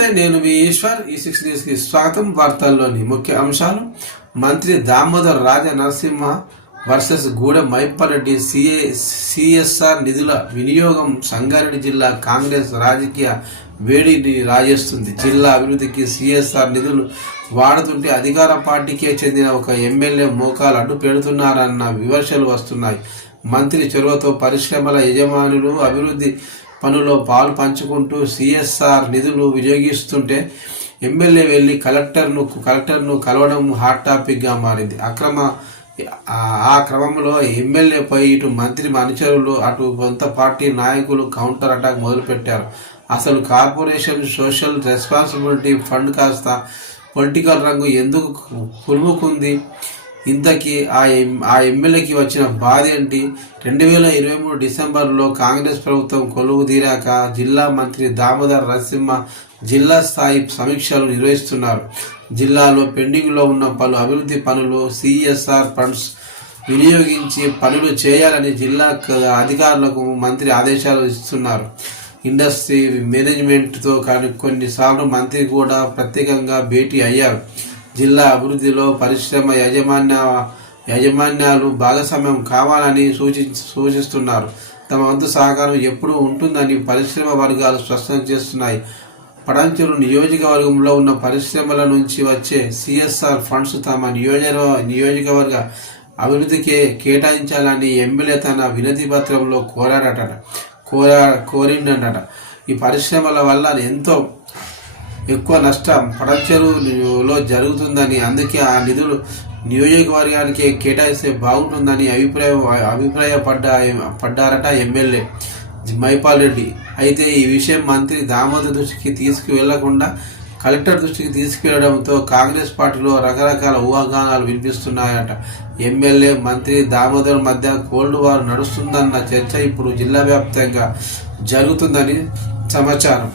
నమస్తే, నేను మీ ఈశ్వర్. ఈ6 న్యూస్కి స్వాగతం. వార్తల్లోని ముఖ్య అంశాలు. మంత్రి దామోదర్ రాజ నరసింహ వర్సెస్ గూడెం మైపాల్రెడ్డి. సిఎస్ఆర్ నిధుల వినియోగం సంగారెడ్డి జిల్లా కాంగ్రెస్ రాజకీయ వేడిని రాజేస్తుంది. జిల్లా అభివృద్ధికి సిఎస్ఆర్ నిధులు వాడుతుంటే అధికార పార్టీకే చెందిన ఒక ఎమ్మెల్యే మోకాలు అడ్డు పెడుతున్నారన్న విమర్శలు వస్తున్నాయి. మంత్రి చొరవతో పరిశ్రమల యజమానులు అభివృద్ధి పనులో పాలు పంచుకుంటూ సిఎస్ఆర్ నిధులు వినియోగిస్తుంటే ఎమ్మెల్యే వెళ్ళి కలెక్టర్ను కలవడం హాట్ టాపిక్గా మారింది. ఆ క్రమంలో ఎమ్మెల్యేపై ఇటు మంత్రి అనుచరులు అటు కొంత పార్టీ నాయకులు కౌంటర్ అటాక్ మొదలుపెట్టారు. అసలు కార్పొరేషన్ సోషల్ రెస్పాన్సిబిలిటీ ఫండ్ కాస్త పొలిటికల్ రంగు ఎందుకు పులుముకుంది? ఇంతకీ ఆ ఎమ్మెల్యేకి వచ్చిన బాధ ఏంటి? 2023 డిసెంబర్లో కాంగ్రెస్ ప్రభుత్వం కొలువు తీరాక జిల్లా మంత్రి దామోదర్ నరసింహ జిల్లా స్థాయి సమీక్షలు నిర్వహిస్తున్నారు. జిల్లాలో పెండింగ్లో ఉన్న పలు అభివృద్ధి పనులు సిఎస్ఆర్ ఫండ్స్ వినియోగించి పనులు చేయాలని జిల్లా అధికారులకు మంత్రి ఆదేశాలు ఇస్తున్నారు. ఇండస్ట్రీ మేనేజ్మెంట్తో కొన్నిసార్లు మంత్రి కూడా ప్రత్యేకంగా భేటీ అయ్యారు. జిల్లా అభివృద్ధిలో పరిశ్రమ యాజమాన్యాలు భాగస్వామ్యం కావాలని సూచిస్తున్నారు. తమ వంతు సహకారం ఎప్పుడూ ఉంటుందని పరిశ్రమ వర్గాలు స్పష్టం చేస్తున్నాయి. పడంచెరు నియోజకవర్గంలో ఉన్న పరిశ్రమల నుంచి వచ్చే సిఎస్ఆర్ ఫండ్స్ తమ నియోజకవర్గ అభివృద్ధికే కేటాయించాలని ఎమ్మెల్యే తన వినతి పత్రంలో కోరిండట. ఈ పరిశ్రమల వల్ల ఎంతో ఎక్కువ నష్టం పడంచెరులో జరుగుతుందని, అందుకే ఆ నిధులు నియోజకవర్గానికి కేటాయిస్తే బాగుంటుందని అభిప్రాయపడ్డారట ఎమ్మెల్యే మైపాల్రెడ్డి. అయితే ఈ విషయం మంత్రి దామోదర్ దృష్టికి తీసుకువెళ్లకుండా కలెక్టర్ దృష్టికి తీసుకువెళ్లడంతో కాంగ్రెస్ పార్టీలో రకరకాల ఊహాగానాలు వినిపిస్తున్నాయట. ఎమ్మెల్యే మంత్రి దామోదర్ మధ్య కోల్డ్ వార్ నడుస్తుందన్న చర్చ ఇప్పుడు జిల్లా వ్యాప్తంగా జరుగుతుందని సమాచారం.